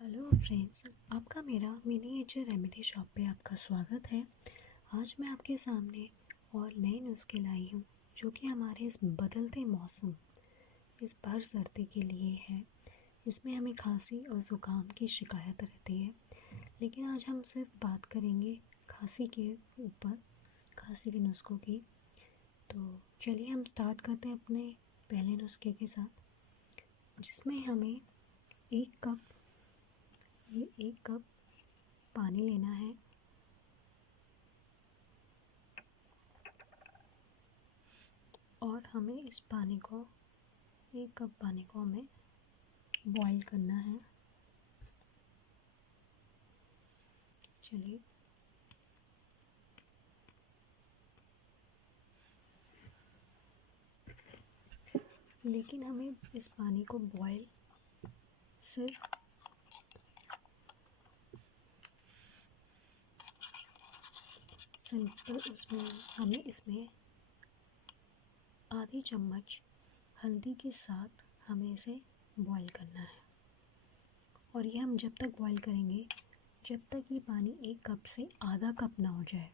Hello friends, आपका मेरा miniature remedy shop पे आपका स्वागत है। आज मैं आपके सामने और नए नुस्खे लाई हूँ जो कि हमारे इस बदलते मौसम, इस भर सर्दी के लिए है। इसमें हमें खांसी और ज़ुकाम की शिकायत रहती है, लेकिन आज हम सिर्फ बात करेंगे खांसी के ऊपर, खांसी के नुस्खों की। तो चलिए हम स्टार्ट करते हैं अपने पहले नुस्खे के साथ, जिसमें हमें एक कप पानी लेना है। और हमें इस पानी को, एक कप पानी को हमें बॉईल करना है। चलिए, लेकिन हमें इस पानी को बॉईल सिर्फ सिंपल, हमें इसमें आधी चम्मच हल्दी के साथ हमें इसे बॉईल करना है। और ये हम जब तक बॉईल करेंगे जब तक ये पानी एक कप से आधा कप ना हो जाए,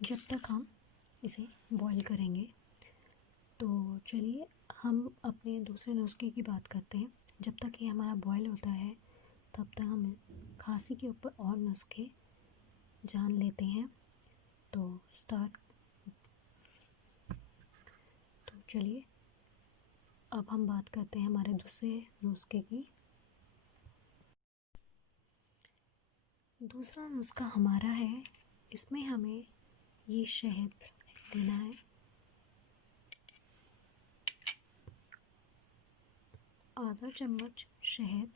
जब तक हम इसे बॉईल करेंगे। तो चलिए हम अपने दूसरे नुस्खे की बात करते हैं। जब तक ये हमारा बॉईल होता है तब तक हम खांसी के ऊपर और नुस्खे जान लेते हैं। तो चलिए अब हम बात करते हैं हमारे दूसरे नुस्खे की। दूसरा नुस्खा हमारा है, इसमें हमें ये शहद लेना है। आधा चम्मच शहद,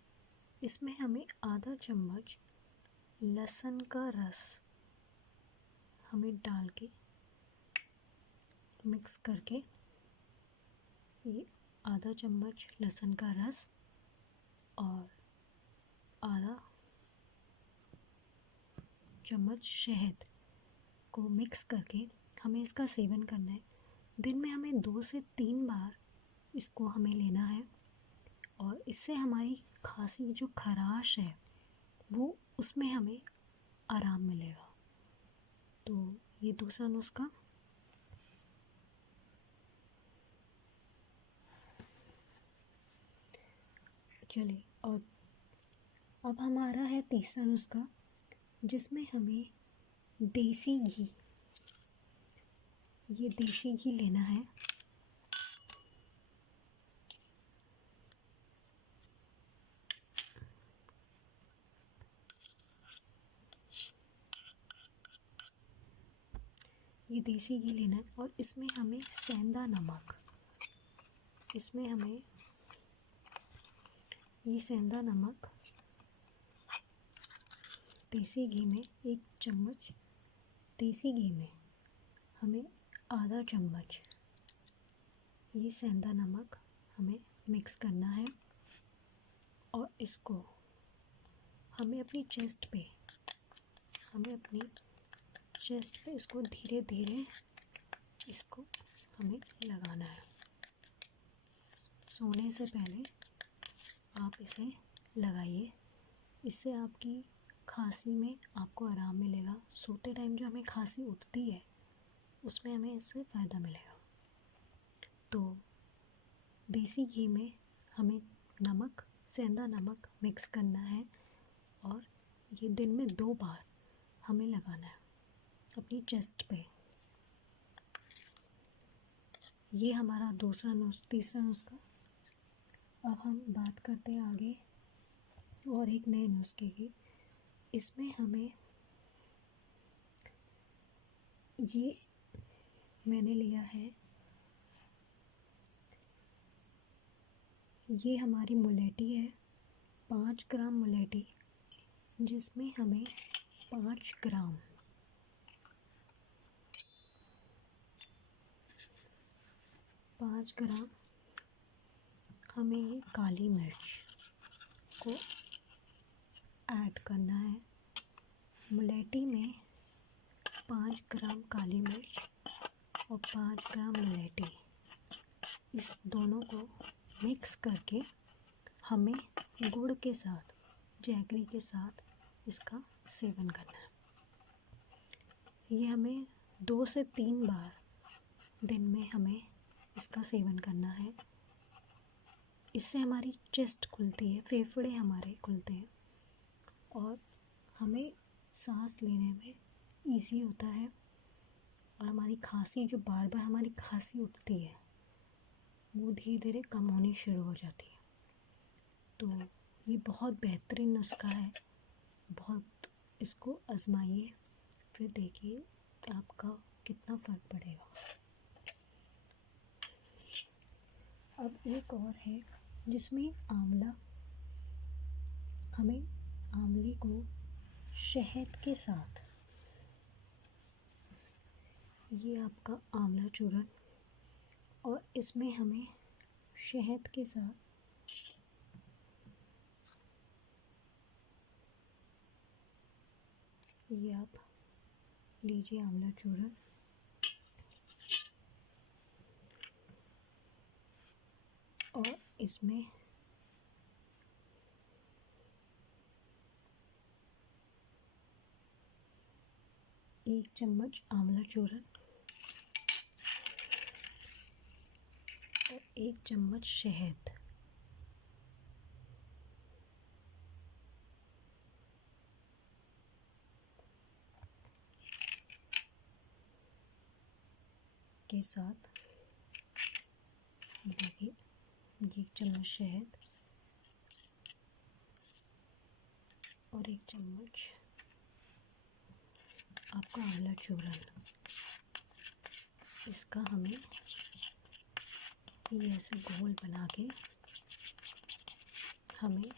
इसमें हमें आधा चम्मच लहसुन का रस हमें डाल के मिक्स करके, ये आधा चम्मच लहसुन का रस और आधा चम्मच शहद को मिक्स करके हमें इसका सेवन करना है। दिन में हमें 2 से 3 बार इसको हमें लेना है और इससे हमारी खांसी जो खराश है वो, उसमें हमें आराम मिलेगा। तो ये दूसरा नुस्खा। चलिए, और अब हमारा है तीसरा नुस्खा, जिसमें हमें देसी घी, ये देसी घी लेना है। ये देसी घी लेना है और इसमें हमें सेंधा नमक, इसमें हमें ये सेंधा नमक देसी घी में, 1 चम्मच देसी घी में हमें आधा चम्मच ये सेंधा नमक हमें मिक्स करना है। और इसको हमें अपनी चेस्ट पे इसको धीरे धीरे इसको हमें लगाना है। सोने से पहले आप इसे लगाइए, इससे आपकी खांसी में आपको आराम मिलेगा। सोते टाइम जो हमें खांसी उठती है उसमें हमें इससे फ़ायदा मिलेगा। तो देसी घी में हमें सेंधा नमक मिक्स करना है और ये दिन में 2 बार हमें लगाना है अपनी चेस्ट पे। ये हमारा तीसरा नुस्खा। अब हम बात करते हैं आगे और एक नए नुस्खे की। इसमें हमें ये मैंने लिया है, ये हमारी मुलेठी है, 5 ग्राम मुलेठी, जिसमें हमें 5 ग्राम हमें ये काली मिर्च को ऐड करना है। मुलेठी में 5 ग्राम काली मिर्च और 5 ग्राम मुलेठी, इस दोनों को मिक्स करके हमें गुड़ के साथ जैगरी के साथ इसका सेवन करना है। ये हमें 2 से 3 बार दिन में हमें इसका सेवन करना है। इससे हमारी चेस्ट खुलती है, फेफड़े हमारे खुलते हैं और हमें सांस लेने में इजी होता है। और हमारी खांसी, जो बार बार हमारी खांसी उठती है, वो धीरे धीरे कम होनी शुरू हो जाती है। तो ये बहुत बेहतरीन नुस्खा है, बहुत इसको आजमाइए, फिर देखिए आपका कितना फ़र्क पड़ेगा। अब एक और है जिसमें आंवला, हमें आंवले को शहद के साथ, ये आपका आंवला चूर्ण, और इसमें हमें शहद के साथ ये आप लीजिए आंवला चूर्ण, और इसमें एक चम्मच आंवला चूर्ण और 1 चम्मच शहद, के साथ देखिए 1 चम्मच शहद और 1 चम्मच आपका आंवला चूर्ण, इसका हमें ये ऐसे घोल बना के हमें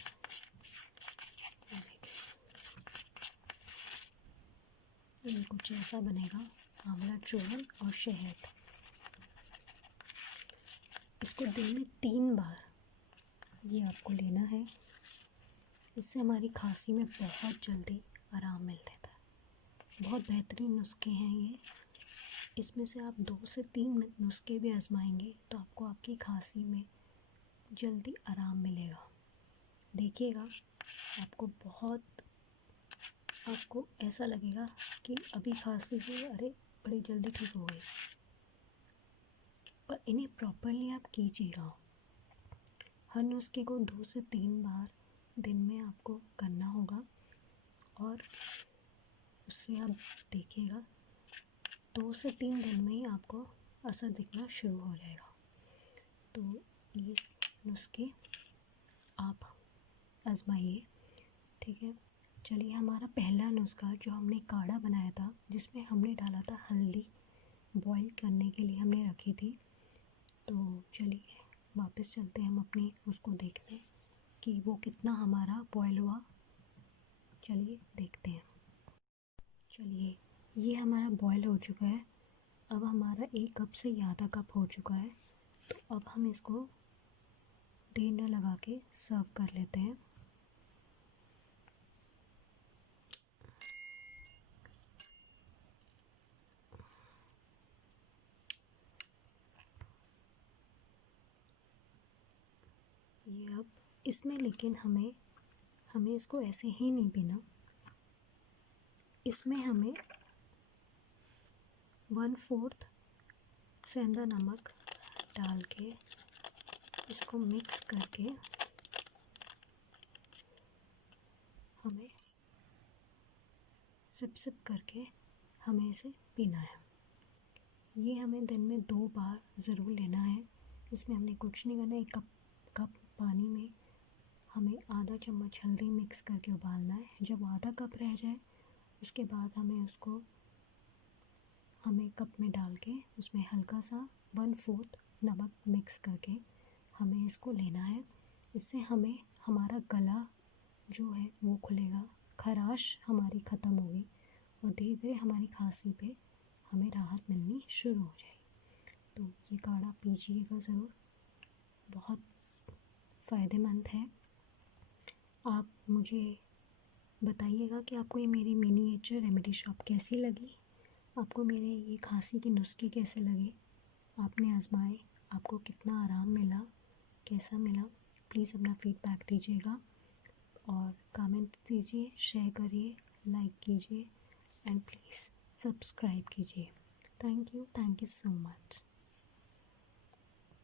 ये कुछ ऐसा बनेगा, आंवला चूर्ण और शहद। इसको दिन में 3 बार ये आपको लेना है। इससे हमारी खांसी में बहुत जल्दी आराम मिल जाता है। बहुत बेहतरीन नुस्खे हैं ये। इसमें से आप 2 से 3 नुस्खे भी आजमाएंगे तो आपको आपकी खांसी में जल्दी आराम मिलेगा। देखिएगा आपको ऐसा लगेगा कि अभी खांसी से अरे बड़ी जल्दी ठीक हो गई। पर इन्हें प्रॉपरली आप कीजिएगा। हर नुस्खे को 2 से 3 बार दिन में आपको करना होगा और उससे आप देखिएगा 2 से 3 दिन में ही आपको असर दिखना शुरू हो जाएगा। तो ये नुस्खे आप आजमाइए, ठीक है। चलिए, हमारा पहला नुस्खा जो हमने काढ़ा बनाया था, जिसमें हमने डाला था हल्दी, बॉईल करने के लिए हमने रखी थी। तो चलिए वापस चलते हैं, हम अपनी उसको देखते हैं कि वो कितना हमारा बॉईल हुआ। चलिए देखते हैं। चलिए, ये हमारा बॉईल हो चुका है। अब हमारा 1 कप से ज़्यादा कप हो चुका है। तो अब हम इसको देर न लगा के सर्व कर लेते हैं। ये अब इसमें, लेकिन हमें इसको ऐसे ही नहीं पीना। इसमें हमें 1/4 सेंधा नमक डाल के इसको मिक्स करके हमें सिप करके हमें इसे पीना है। ये हमें दिन में 2 बार ज़रूर लेना है। इसमें हमने कुछ नहीं करना। 1 कप पानी में हमें आधा चम्मच हल्दी मिक्स करके उबालना है। जब आधा कप रह जाए उसके बाद हमें कप में डाल के उसमें हल्का सा 1/4 नमक मिक्स करके हमें इसको लेना है। इससे हमारा गला जो है वो खुलेगा, खराश हमारी ख़त्म होगी और धीरे धीरे हमारी खांसी पे हमें राहत मिलनी शुरू हो जाएगी। तो ये काढ़ा पीजिएगा ज़रूर, बहुत फ़ायदेमंद है। आप मुझे बताइएगा कि आपको ये मेरी मिनीएचर रेमेडी शॉप कैसी लगी, आपको मेरे ये खांसी के नुस्खे कैसे लगे, आपने आजमाए, आपको कितना आराम मिला, कैसा मिला। प्लीज़ अपना फ़ीडबैक दीजिएगा। और कमेंट्स दीजिए, शेयर करिए, लाइक कीजिए एंड प्लीज़ सब्सक्राइब कीजिए। Thank you so much.